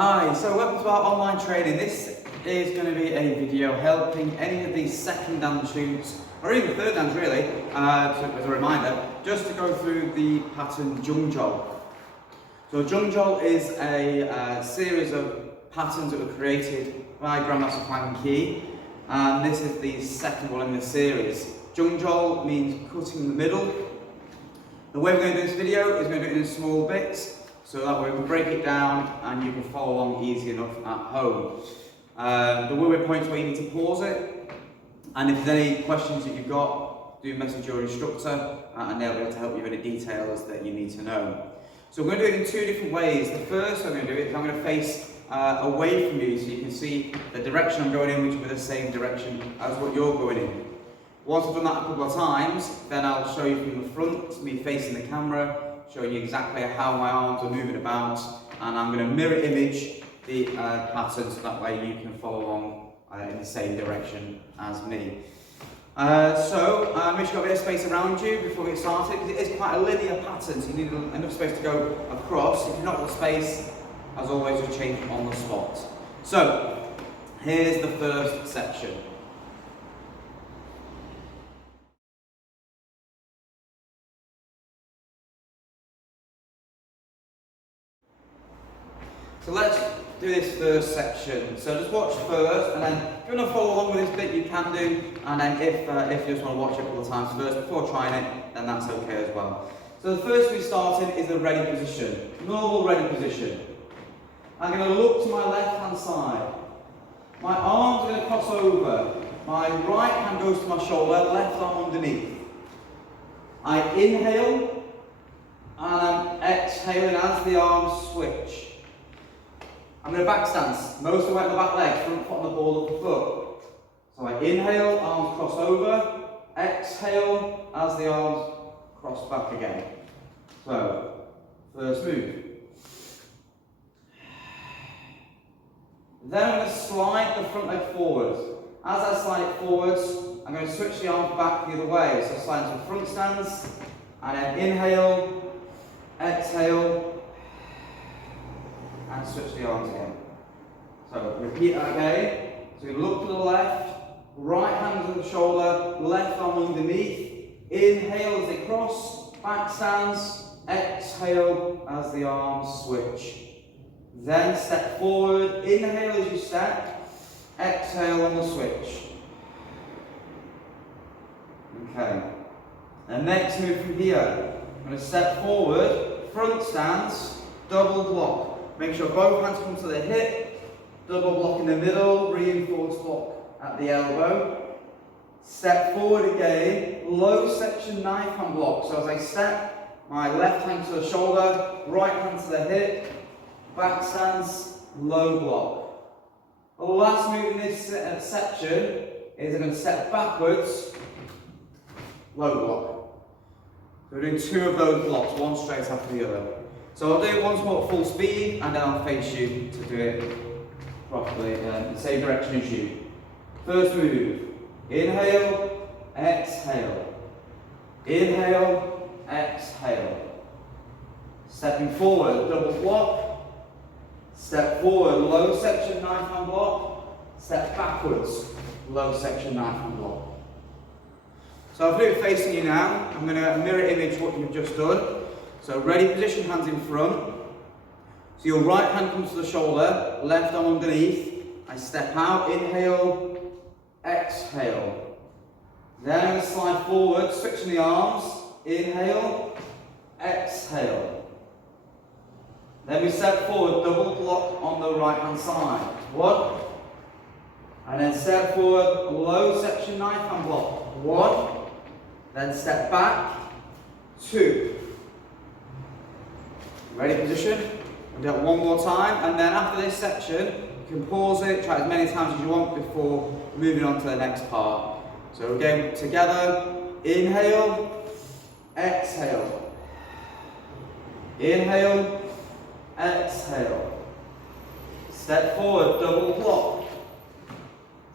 Hi, so welcome to our online training. This is going to be a video helping any of these second dan shoots, or even third dans really, as a reminder, just to go through the pattern Joong Jol. So Joong Jol is a series of patterns that were created by Grandmaster Huang Qi, and this is the second one in the series. Joong Jol means cutting in the middle. The way we're going to do this video is going to do it in small bits, so that way we can break it down and you can follow along easy enough at home. There will be points where you need to pause it, and if there's any questions that you've got, do message your instructor and they'll be able to help you with the details that you need to know. So we're going to do it in two different ways. The first way I'm going to do it is I'm going to face away from you so you can see the direction I'm going in, which will be the same direction as what you're going in. Once I've done that a couple of times, then I'll show you from the front, me facing the camera, showing you exactly how my arms are moving about, and I'm going to mirror image the pattern so that way you can follow along in the same direction as me. Make sure you've got a bit of space around you before we get started, because it is quite a linear pattern, so you need enough space to go across. If you've not got space, as always, you'll change on the spot. So, here's the first section. So let's do this first section. So just watch first, and then if you want to follow along with this bit, you can do. And then if you just want to watch it a couple of times first before trying it, then that's okay as well. So the first we start in is the ready position, normal ready position. I'm going to look to my left hand side. My arms are going to cross over. My right hand goes to my shoulder, left arm underneath. I inhale, and I'm exhaling as the arms switch. I'm going to back stance, most of the way at the back leg, front foot on the ball of the foot. So I inhale, arms cross over, exhale as the arms cross back again. So, first move. Then I'm going to slide the front leg forwards. As I slide it forwards, I'm going to switch the arms back the other way. So slide into a front stance, and then inhale, exhale, and switch the arms again. So repeat that again. So you look to the left, right hand to the shoulder, left arm underneath. Inhale as they cross, back stance, exhale as the arms switch. Then step forward, inhale as you step, exhale on the switch. Okay. The next move from here, I'm going to step forward, front stance, double block. Make sure both hands come to the hip, double block in the middle, reinforced block at the elbow. Step forward again, low section knife hand block. So as I step, my left hand to the shoulder, right hand to the hip, back stance, low block. The last move in this section is I'm going to step backwards, low block. So we're doing two of those blocks, one straight after the other. So I'll do it once more at full speed, and then I'll face you to do it properly in the same direction as you. First move, inhale, exhale. Inhale, exhale. Stepping forward, double block. Step forward, low section knife hand block. Step backwards, low section knife hand block. So I'll do it facing you now. I'm going to mirror image what you've just done. So ready position, hands in front. So your right hand comes to the shoulder, left arm underneath. I step out, inhale, exhale. Then I'm going to slide forward, switching the arms. Inhale, exhale. Then we step forward, double block on the right hand side. One. And then step forward, low section knife hand block. One. Then step back. Two. Ready position, we'll do it one more time, and then after this section, you can pause it, try as many times as you want before moving on to the next part. So again, together, inhale, exhale. Inhale, exhale. Step forward, double block.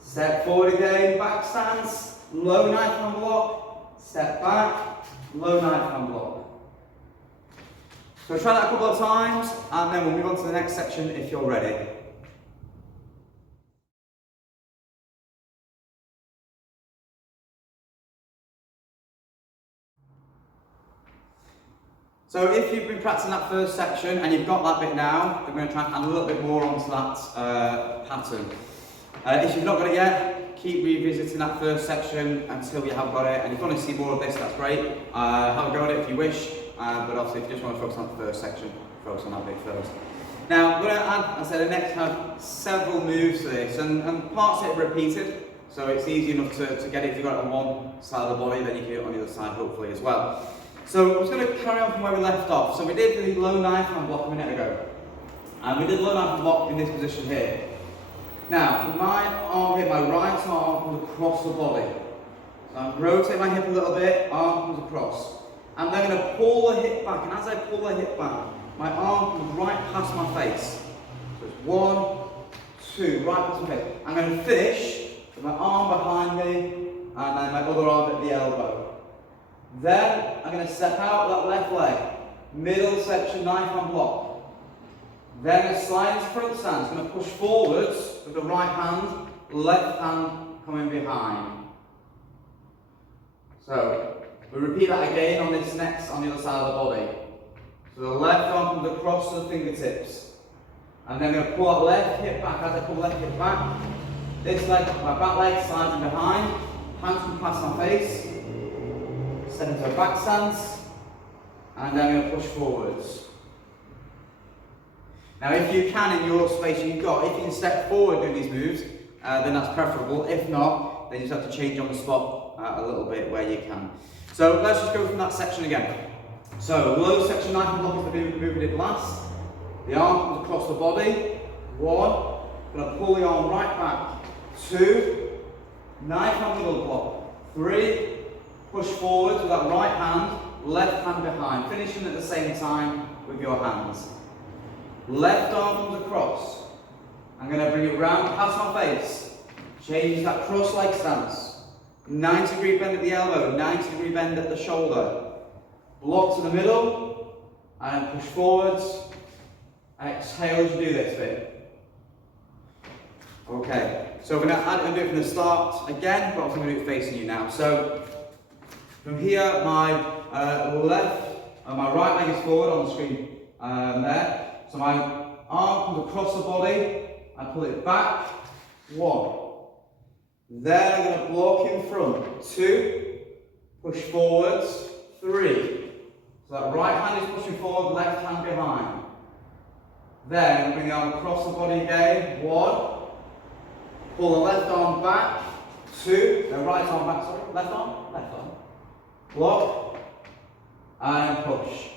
Step forward again, back stance, low knife hand block. Step back, low knife hand block. So try that a couple of times, and then we'll move on to the next section if you're ready. So if you've been practicing that first section and you've got that bit now, we're going to try and add a little bit more onto that pattern. If you've not got it yet, keep revisiting that first section until you have got it. And if you want to see more of this, that's great. Have a go at it if you wish. But obviously, if you just want to focus on the first section, focus on that bit first. Now, I'm going to add, as I said, the next have several moves to this, and parts of it are repeated, so it's easy enough to get it. If you've got it on one side of the body, then you can do it on the other side, hopefully, as well. So, I'm just going to carry on from where we left off. So, we did the low knife hand block a minute ago, and we did the low knife hand block in this position here. Now, from my arm here, my right arm comes across the body. So, I'm rotating my hip a little bit, arm comes across. I'm then going to pull the hip back, and as I pull the hip back, my arm comes right past my face. So it's 1, 2, right past my face. I'm going to finish with my arm behind me, and then my other arm at the elbow. Then I'm going to step out that left leg, middle section knife hand block. Then a slide into front stance. I'm going to push forwards with the right hand, left hand coming behind. So we repeat that again on this next, on the other side of the body. So the left arm comes across to the fingertips. And then I'm going to pull that left hip back. As I pull left hip back, this leg, my back leg slides in behind, hands come past my face, step into a back stance, and then I'm going to push forwards. Now if you can, in your space you've got, if you can step forward doing these moves, then that's preferable. If not, then you just have to change on the spot a little bit where you can. So let's just go from that section again. So low section knife and block is the move we did last. The arm comes across the body. 1, I'm going to pull the arm right back. 2, knife and middle block. 3, push forward with that right hand, left hand behind, finishing at the same time with your hands. Left arm comes across. I'm going to bring it round past my face. Change that cross leg stance. 90-degree bend at the elbow, 90-degree bend at the shoulder. Block to the middle, and push forwards. Exhale as you do this bit. Okay, so we're going to add it and do it from the start again, but I'm going to do it facing you now. So from here, my my right leg is forward on the screen there. So my arm comes across the body. I pull it back. 1. Then I'm going to block in front. 2. Push forwards. 3. So that right hand is pushing forward, left hand behind. Then bring the arm across the body again. 1. Pull the left arm back. 2. The right arm back, sorry. Left arm. Left arm. Block. And push.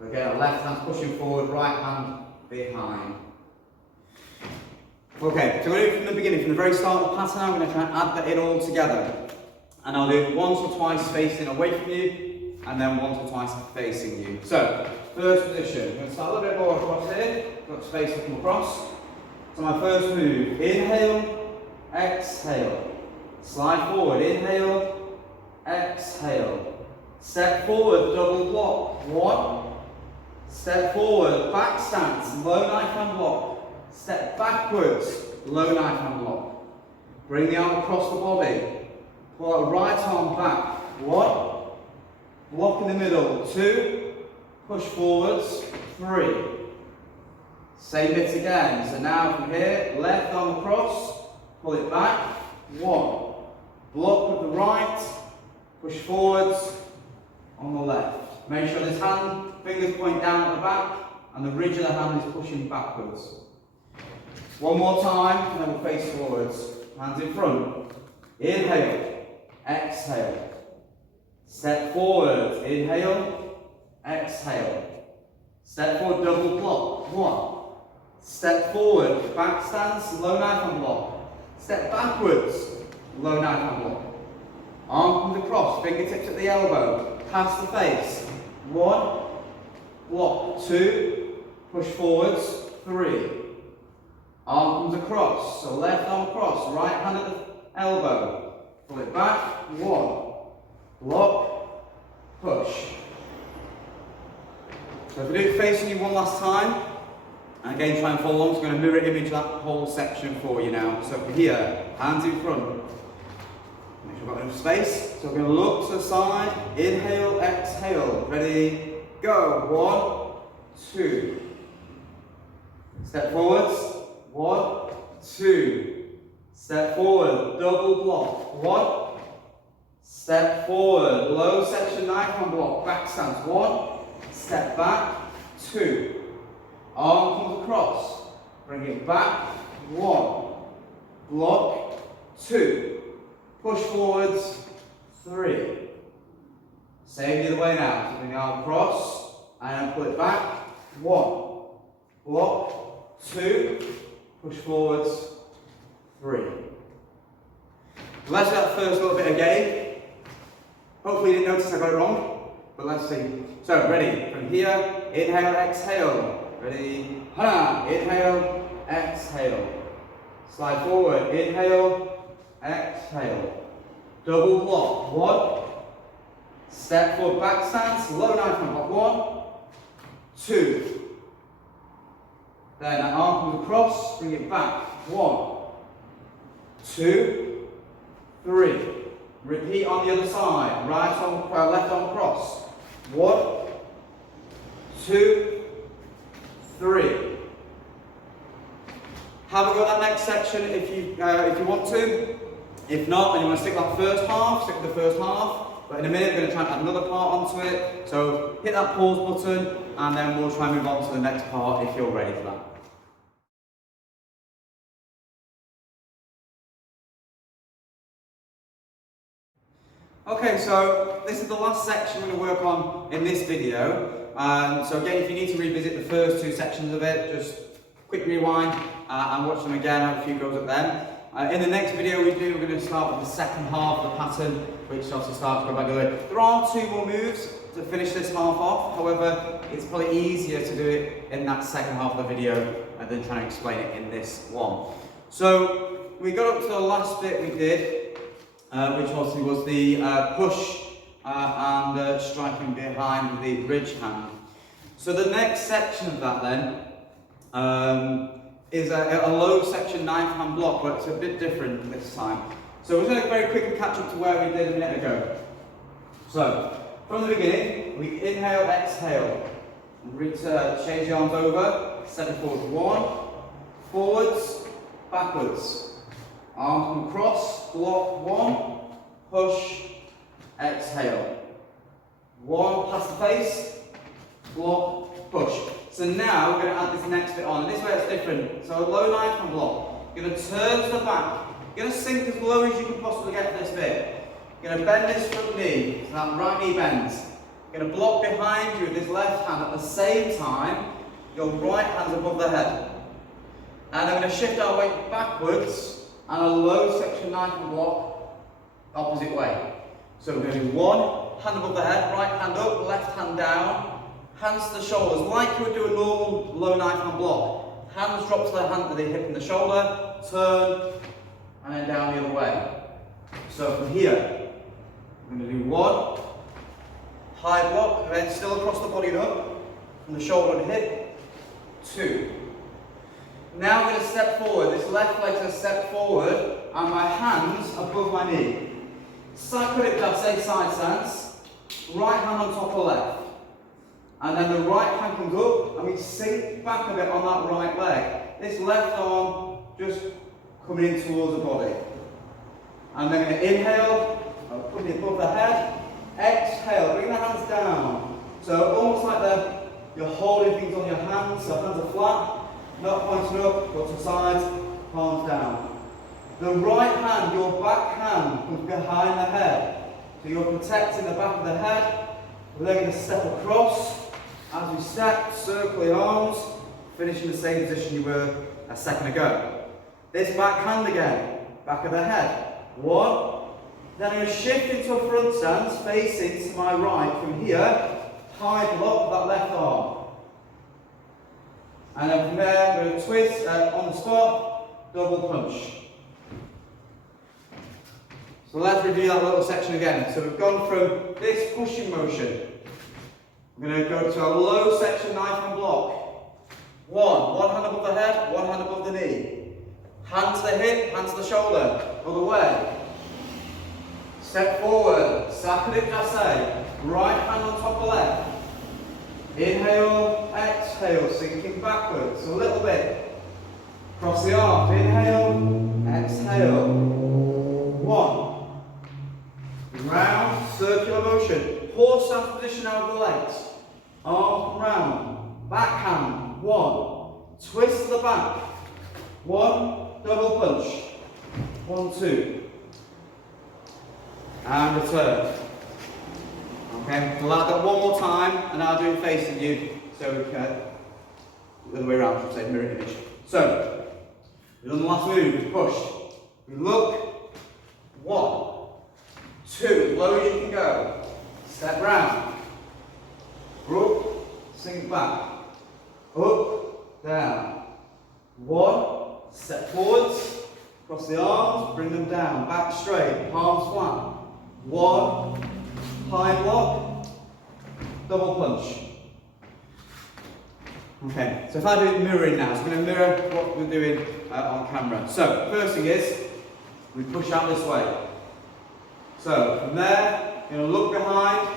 So again, left hand pushing forward, right hand behind. Okay, so we're going to do it from the beginning, from the very start of the pattern. I'm going to try and add that in all together. And I'll do it once or twice facing away from you, and then once or twice facing you. So, first position. I'm going to start a little bit more across here. Got space to come across. So my first move. Inhale, exhale. Slide forward. Inhale, exhale. Step forward, double block. 1. Step forward, back stance, low knife hand block. Step backwards, low knife hand block. Bring the arm across the body. Pull that right arm back. 1. Block in the middle. 2. Push forwards. 3. Same bit again. So now from here, left arm across. Pull it back. 1. Block with the right. Push forwards on the left. Make sure this hand, fingers point down at the back, and the ridge of the hand is pushing backwards. One more time, and then we'll face forwards. Hands in front. Inhale, exhale. Step forward. Inhale, exhale. Step forward, double block. 1. Step forward, back stance, low knife hand block. Step backwards, low knife hand block. Arm comes across, fingertips at the elbow, past the face. 1. Block. 2. Push forwards. 3. Arm comes across, so left arm across, right hand at the elbow. Pull it back. 1. Block. Push. So if I do it facing you one last time, and again try and follow along, so I'm going to mirror image that whole section for you now. So from here, hands in front. Make sure I've got enough space. So we're going to look to the side, inhale, exhale. Ready, go. 1, 2. Step forwards. 1, 2. Step forward, double block. 1. Step forward, low section knife hand block, back stance. 1. Step back. 2. Arm comes across. Bring it back. 1. Block. 2. Push forwards. 3. Same the other way now. So bring the arm across and pull it back. 1. Block. 2. Push forwards. 3. Let's do that first little bit again. Hopefully you didn't notice I got it wrong, but let's see. So ready, from here, inhale, exhale. Ready, inhale, exhale. Slide forward, inhale, exhale. Double block, 1. Step forward, back stance, low knife hand block, 1, 2. Then that arm comes across, bring it back, 1, 2, 3. Repeat on the other side, right arm, left arm cross. 1, 2, 3. Have a go at that next section if you want to. If not, then you want to stick with that first half, stick with the first half. But in a minute, we're going to try and add another part onto it. So hit that pause button, and then we'll try and move on to the next part if you're ready for that. Okay, so this is the last section we're going to work on in this video. So again, if you need to revisit the first 2 sections of it, just quick rewind and watch them again, have a few goes at them. In the next video we're going to start with the second half of the pattern, which obviously starts to go back the way. There are 2 more moves to finish this half off, however, it's probably easier to do it in that second half of the video than trying to explain it in this one. So we got up to the last bit we did, which obviously was the push and striking behind with the bridge hand. So the next section of that then is a low section knife hand block, but it's a bit different this time. So we're going to very quickly catch up to where we did a minute ago. So from the beginning, we inhale, exhale, change the arms over, step it forward. 1, forwards, backwards. Arms come across, block. 1, push, exhale. 1, past the face, block, push. So now we're going to add this next bit on, and this way it's different. So a low knife hand block. You're going to turn to the back. You're going to sink as low as you can possibly get for this bit. You're going to bend this front knee, so that right knee bends. You're going to block behind you with this left hand at the same time. Your right hand's above the head. And I'm going to shift our weight backwards and a low section knife and block opposite way. So we're going to do 1 hand above the head, right hand up, left hand down, hands to the shoulders, like you would do a normal low knife hand block. Hands drop to the hand with the hip and the shoulder, turn, and then down the other way. So from here, I'm going to do 1 high block, and then still across the body and up, from the shoulder and hip, 2. Now I'm going to step forward. This left leg's going to step forward, and my hands above my knee. Side put it down, say side stance. Right hand on top of left. And then the right hand comes up, and we sink back a bit on that right leg. This left arm just coming in towards the body. And then I'm going to inhale, put it above the head. Exhale, bring the hands down. So almost like you're holding things on your hands, so hands are flat. Not pointing up, go to the sides, palms down. The right hand, your back hand, comes behind the head. So you're protecting the back of the head. We're then going to step across. As we step, circle the arms, finishing the same position you were a second ago. This back hand again, back of the head. 1. Then I'm going to shift into a front stance, facing to my right. From here, high block that left arm. And then from there, we're going to twist on the spot, double punch. So let's review that little section again. So we've gone from this pushing motion, I'm going to go to a low section knife and block. One hand above the head, one hand above the knee. Hand to the hip, hand to the shoulder. Other way. Step forward, Sakadip Jase. Right hand on top of left. Inhale, exhale, sinking backwards a little bit. Cross the arms, inhale, exhale. One. Round, circular motion. Horse stance position out of the legs. Arms round, backhand, one. Twist to the back. One, double punch. 1, 2. And return. Okay, we'll add that one more time, and I'll do it facing you, so we can, the other way around, I should say, mirror image. So, we've done the last move, we push. We look, 1, 2, as low as you can go. Step round. Up, sink back. Up, down. 1, step forwards, cross the arms, bring them down, back straight, palms flat. 1, high block, double punch. Okay, so if I do it mirroring now, so I'm going to mirror what we're doing on camera. So, first thing is, we push out this way. So, from there, you're going to look behind,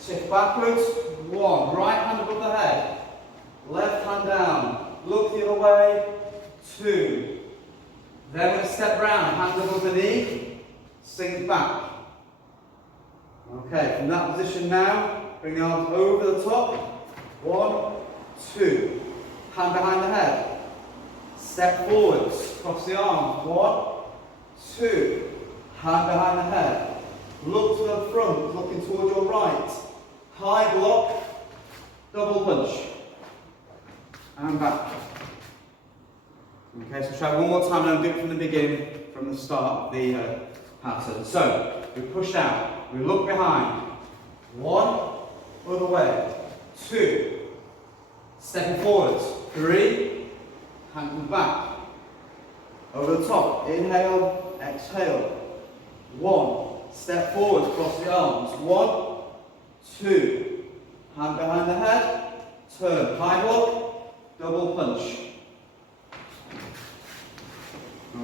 shift backwards, 1, right hand above the head, left hand down, look the other way, 2. Then we're going to step round, hands above the knee, sink back. Okay, from that position now, bring the arms over the top. 1, 2. Hand behind the head. Step forwards, cross the arms. 1, 2. Hand behind the head. Look to the front, looking towards your right. High block, double punch. And back. Okay, so try one more time and I'll do it from the beginning, from the start of the pattern. So, we push out. We look behind. 1, other way. 2, stepping forwards. 3, hand them back. Over the top. Inhale, exhale. 1, step forward, cross the arms. 1, 2, hand behind the head. Turn. High block, double punch.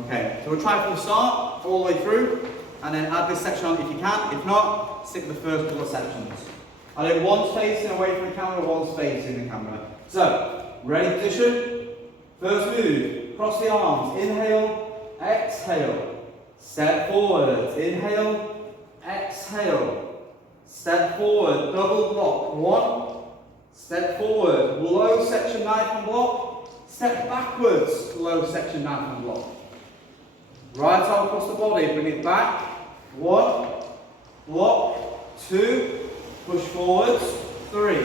Okay, so we'll try from the start, all the way through. And then add this section on if you can. If not, stick with the first couple of sections. I do one facing away from the camera, one facing the camera. So, ready position. First move, cross the arms. Inhale, exhale. Step forward. Inhale, exhale. Step forward, double block. 1. Step forward, low section knife and block. Step backwards, low section knife and block. Right arm across the body, bring it back. 1, block, 2, push forwards, 3.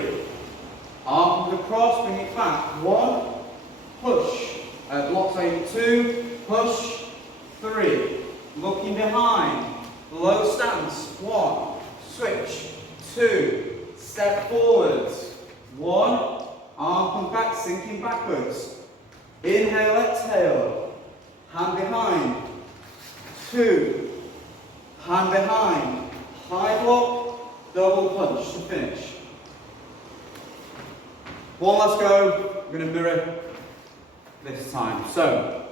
Arm comes across, bring it back. 1, push. Block saying 2, push, 3. Looking behind, low stance. 1, switch, 2, step forwards. 1, arm comes back, sinking backwards. Inhale, exhale. Hand behind. 2. Hand behind, high block, double punch to finish. One last go, we're going to mirror this time. So,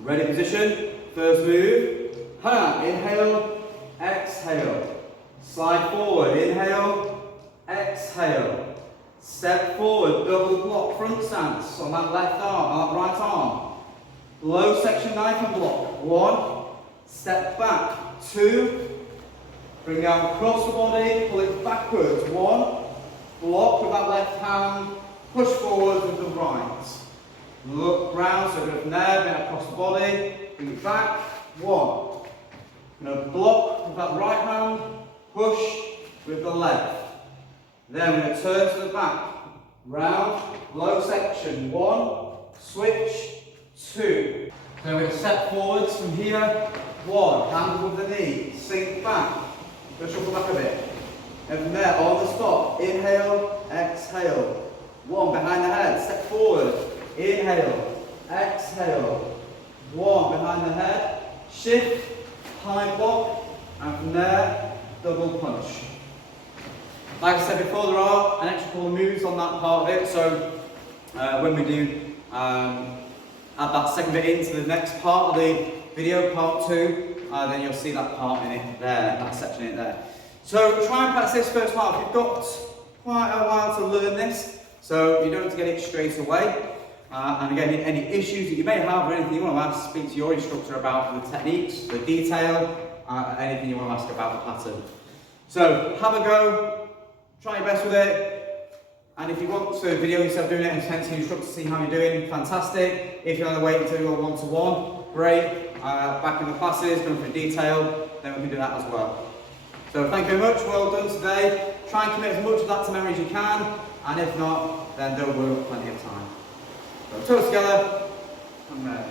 ready position, first move, inhale, exhale. Slide forward, inhale, exhale. Step forward, double block, front stance on that left arm, on that right arm. Low section knife and block. 1, step back. 2, bring it out across the body, pull it backwards. 1, block with that left hand, push forward with the right. Look round, so go from there, bring it across the body, bring it back. 1. Going to block with that right hand, push with the left. Then we're going to turn to the back, round, low section. 1, switch, 2. So we're going to step forwards from here. 1, hand above the knee, sink back, go shuffle back a bit. And from there, on the spot, inhale, exhale. 1, behind the head, step forward, inhale, exhale. 1, behind the head, shift, high block, and from there, double punch. Like I said before, there are an extra couple of moves on that part of it, so when we do add that second bit into the next part of the video, part 2, then you'll see that part in it there, that section in it there. So try and practice this first half. You've got quite a while to learn this, so you don't have to get it straight away. And again, any issues that you may have or anything you want to ask, speak to your instructor about the techniques, the detail, anything you want to ask about the pattern. So have a go, try your best with it, and if you want to video yourself doing it and send to your instructor to see how you're doing, fantastic. If you're on the way to do a one-to-one, great. Back in the classes, going for detail, then we can do that as well. So thank you very much, well done today. Try and commit as much of that to memory as you can, and if not, then don't worry, plenty of time. So toes together, and ready.